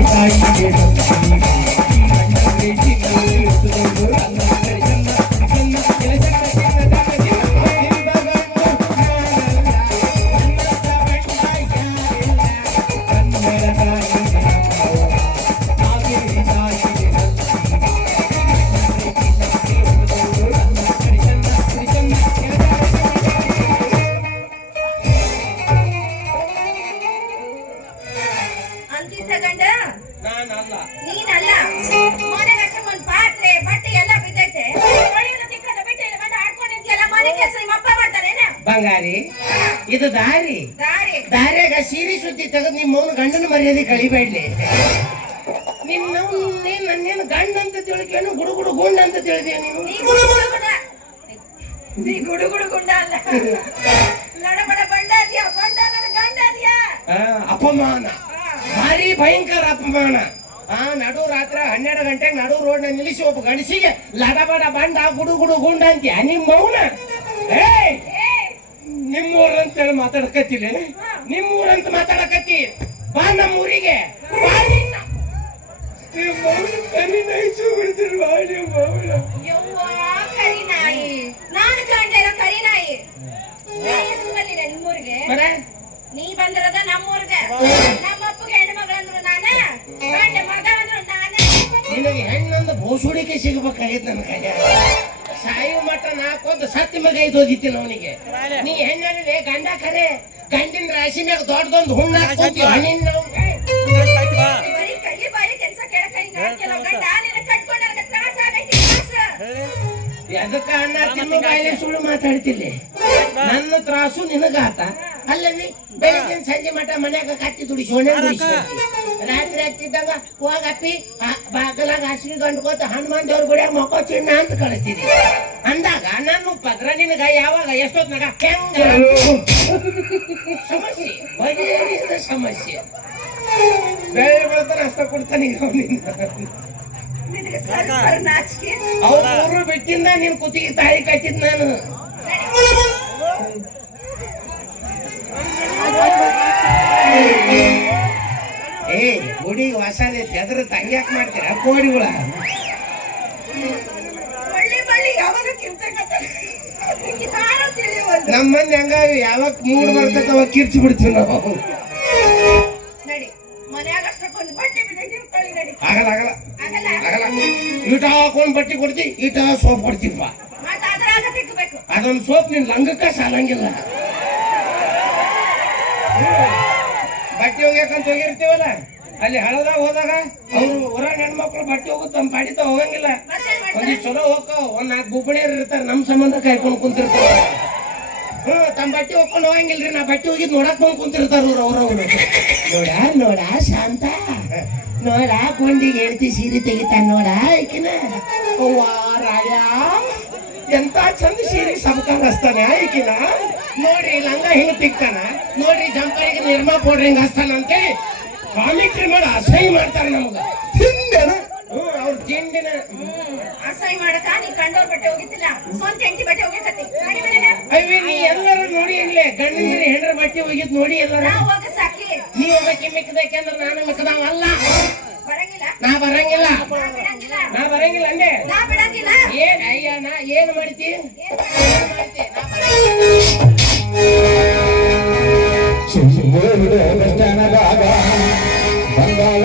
i Thank you. ನಾನಲ್ಲ. ನೀನಲ್ಲ? ಮನೆಗೆ ಅಷ್ಟೇ ಪಾತ್ರೆ ಬಟ್ಟೆ ಎಲ್ಲ ಬಿದ್ದೈತೆ. ಹೊಳೆಯೋದು ತಿಕ್ಕೋದು ಬಿಟ್ಟು ಇಲ್ಲಿ ಬಂದು ಆಡ್ಕೊಂಡು ನಿಂತಿಯಲ್ಲ? ಮನೆ ಕೆಲಸ ನಿಮ್ಮ ಅಪ್ಪ ಮಾಡ್ತಾನೇನ ಬಂಗಾರಿ ಇದು ದಾರಿ. ದಾರಿ. ದಾರ್ಯಾಗ ಸೀರೆ ಸುದ್ದಿ ತೆಗೆದು ನಿಮ್ಮ ಮೌನ ಗಂಡನ ಮರ್ಯಾದೆ ಕಳಿಬೇಡ್ಲಿ. ನಿನ್ನ ನೀನ್ ನನ್ನೇನು ಗಂಡ ಅಂತ ತಿಳ್ಕೇನು ಗುಡು ಗುಡು ಗುಂಡ ಅಂತ ತಿಳಿದೆ ನೀನು? ನೀ ಗುಡು ಗುಡು ಗುಡ ನೀ ಗುಡು ಗುಡು ಗುಂಡ ಅಲ್ಲ ಲಡಬಡ ಬಂಡ ಅದ್ಯಾ? ಬಂಡ ನನ್ನ ಗಂಡ ಅದಿಯಾ? ಅಪಮಾನ. ಭಾರಿ ಭಯಂಕರ ಅಪಮಾನ. ಆ ನಡು ರಾತ್ರಿ ಹನ್ನೆರಡು ಗಂಟೆಗೆ ನಡು ರೋಡ್ ನಿಲ್ಲಿಸಿ ಒಬ್ಬ ಗಂಡಸಿಗೆ ಲಡಬಡ ಬಂಡ ಗುಡು ಗುಡು ಗುಂಡ ಅಂತೀಯ. ನಿಮ್ಮ ಮೌನ? ಏಯ್! ಏ, ಹೇಳಿ ಮಾತಾಡಕತ್ತಿಲ್ಲ ನಿಮ್ಮೂರಂತ ಮಾತಾಡಕತ್ತಿ. ಬಾ ನಮ್ಮೂರಿಗೆ. ಬಾ ನಿನ್ನ. ನಿಮ್ಮ ನೀ ಕನಿ ನೈಸು ನಿನಗೆ ಹೆಣ್ಣೊಂದು ಬೋಸುಡಿಕೆ ಸಿಗಬೇಕಾಗಿತ್ತು ನನ್ನ ಕೈ ಸಾಯಿ ಮಟ್ಟ ನಾಕೊಂದು ಸತ್ಯ ಮಗ ಐದು ಓದಿತ್ತೀನಿ ಅವನಿಗೆ ನೀ ಹೆಣ್ಣಲ್ಲಿ ಗಂಡ ಕರೆ. ಗಂಡಿನ ರಾಶಿ ಮ್ಯಾಗ ದೊಡ್ಡದೊಂದು ಹುಣ್ಣ ಹಣ್ಣಿನ ಎದಕ್ಕ ಅಣ್ಣ ತಿನ್ನು ಬಾಯಿಲೆ ಸುಳ್ಳು ಮಾತಾಡ್ತಿಲ್ಲ ನನ್ನ ತ್ರಾಸು ನಿನಗಾತ. ಅಲ್ಲವಿ ಬೆಳಗಿನ ಸಂಜೆ ಮಠ ಮನ್ಯಾಗ ಕತ್ತಿ ದುಡಿ ಸೋನೆ ರಾತ್ರಿ ಹತ್ತಿದ್ದಾಗ ಹೋಗಪ್ಪಿ ಬಾಗಲಾಗ ಹಸಿರು ಗಂಡ್ಕೋತ ಹನುಮಾನ್ ದೇವ್ರ ಗುಡಿಯಾಗ ಮಕ್ಕೋ ಚಿನ್ನ ಅಂತ ಕಳಿಸ್ತಿದ್ವಿ ಅಂದಾಗ ನಾನು ಪದ್ರ ನಿನಗ ಯಾವಾಗ ಎಷ್ಟೊತ್ನಾಗ ಹೆಂಗ? ಸಮಸ್ಯೆ. ಬಗೆಹರಿಸಿದ ಸಮಸ್ಯೆ. ಬೆಳೆ ಬೆಳ್ತಾನೆ ಅಷ್ಟ ಕೊಡ್ತಾನೆ ಅವನಿಂದ ಅವ್ರ ಊರು ಬಿಟ್ಟಿಂದ ನೀನ್ ಕುತ್ತಿಗೆ ತಾಯಿ ಕಟ್ಟಿದ್ ನಾನು. ಗುಡಿಗೆ ಐತಿ ಅದ್ರ ತಂಗ್ಯಾಕ್ ಮಾಡ್ತೀರ? ಕೋಡಿ ತಿಳಿಯುವಲ್ದು? ನಮ್ಮ ಮಂದಿ ಹಂಗ ಯಾವಾಗ ಮೂಡ್ ಬರ್ತೈತೆ ಅವಾಗ ಕಿರ್ಚಿ ಬಿಡ್ತೀವಿ ನಾವು. ಆಗಲ್ಲ ಆಗಲ್ಲ. ಆಗಲ್ಲ? ಈಟ ಹಾಕೊಂಡ್ ಬಟ್ಟೆ ಕೊಡ್ತಿ ಈಟ ಸೋಪ್ ಕೊಡ್ತೀಪ್ಪ. ತಿಕ್ಕಬೇಕು ಅದೊಂದು ಸೋಪ್ ನಿನ್ ಲಂಗಕ್ಕ ಸಾಲಂಗಿಲ್ಲ. ಬಟ್ಟೆ ಹೋಗ್ಯಾಕಂತ ಹೋಗಿರ್ತೀವಲ್ಲ ಅಲ್ಲಿ ಹಳದಾಗ ಹೋದಾಗ ಅವ್ರು ಹೊರ ಹೆಣ್ಮಕ್ಳು ಬಟ್ಟೆ ಹೋಗುತ್ತ ತಮ್ಮ ತ ಹೋಗಂಗಿಲ್ಲ. ಒಂದಿಷ್ಟು ಚಲೋ ಹೋಗ್ತಾವ ಒಂದ್ ನಾಲ್ಕು ಬುಬ್ಬಣಿಯರ್ ಇರ್ತಾರೆ ನಮ್ ಸಂಬಂಧ ಕಾಯ್ಕೊಂಡು ಕುಂತಿರ್ತಾರ. ಹ್ಮ್ ತಮ್ಮ ಬಟ್ಟೆ ಹೋಗ್ಕೊಂಡು ಹೋಗಂಗಿಲ್ರಿ ನಾ ಬಟ್ಟೆ ಹೋಗಿದ್ ನೋಡಕ್ ಬಂದ್ ಕುಂತಿರ್ತಾರ ಅವ್ರು ಅವ್ರವ್ರು ನೋಡ ನೋಡ ಶಾಂತ. ನೋಡ ಕೊಂಡಿಗೆ ಹೇಳ್ತಿ ಸೀರೆ ತೆಗಿತಾನ ನೋಡ ಈಕಿನ. ಅವ್ವ ರಾಯ. ಎಂತ ಚಂದ ಸೀರೆ ಸಬಕಾರ ಹಸ್ತಾನ ಈಕಿನ. ನೋಡ್ರಿ ಲಂಗ ಹಿಂಗ್ ತಿಕ್ತಾನ. ನೋಡ್ರಿ ಜಂಪರಿಗೆ ನಿರ್ಮಾ ಪೌಡ್ರಿ ಹಿಂಗ್ ಹಸ್ತಾನ ಅಂತೇಳಿ ಕಾಮಿಕ್ರಿ ಮಾಡಿ ಅಸಹ್ಯ ಮಾಡ್ತಾರೆ ನಮಗ. ತಿಂದೆನ. ಹ್ಮ್ ಅವ್ರ ತಿಂಡಿನ ಅಸಹ್ಯ ಮಾಡಕ ನೀ ಕಂಡೋರ್ ಬಟ್ಟೆ ಹೋಗಿದ್ದಿಲ್ಲ? ಸ್ವಂತ ಹೆಂಡತಿ ಬಟ್ಟೆ ಹೋಗಕತ್ತಿ ನಡಿ ಮನೆಗೆ ಅಯ್ಯ ನೀ ಎಲ್ಲರೂ ನೋಡಿ ಇರ್ಲಿ. ಹೆಂಡ್ರ ಬಟ್ಟೆ ಹೋಗಿದ್ ನೋಡಿ ಎಲ್ಲರೂ. ನಾ ಹೋಗ ಸಾಕಿ. ನೀ ಮಿಕ್ಕಬೇಕಂದ್ರೆ ನಾನು ಮಿಕ್ಕದವಲ್ಲ ಬರಂಗಿಲ್ಲ. ನಾ ಬರಂಗಿಲ್ಲ. ನಾ ಬರಂಗಿಲ್ಲ ಅಂದೆ ನಾ ಬಿಡಂಗಿಲ್ಲ. ಏನ್ ಅಯ್ಯ ನಾ ಏನ್ ಮಾಡ್ತಿ. మంగళ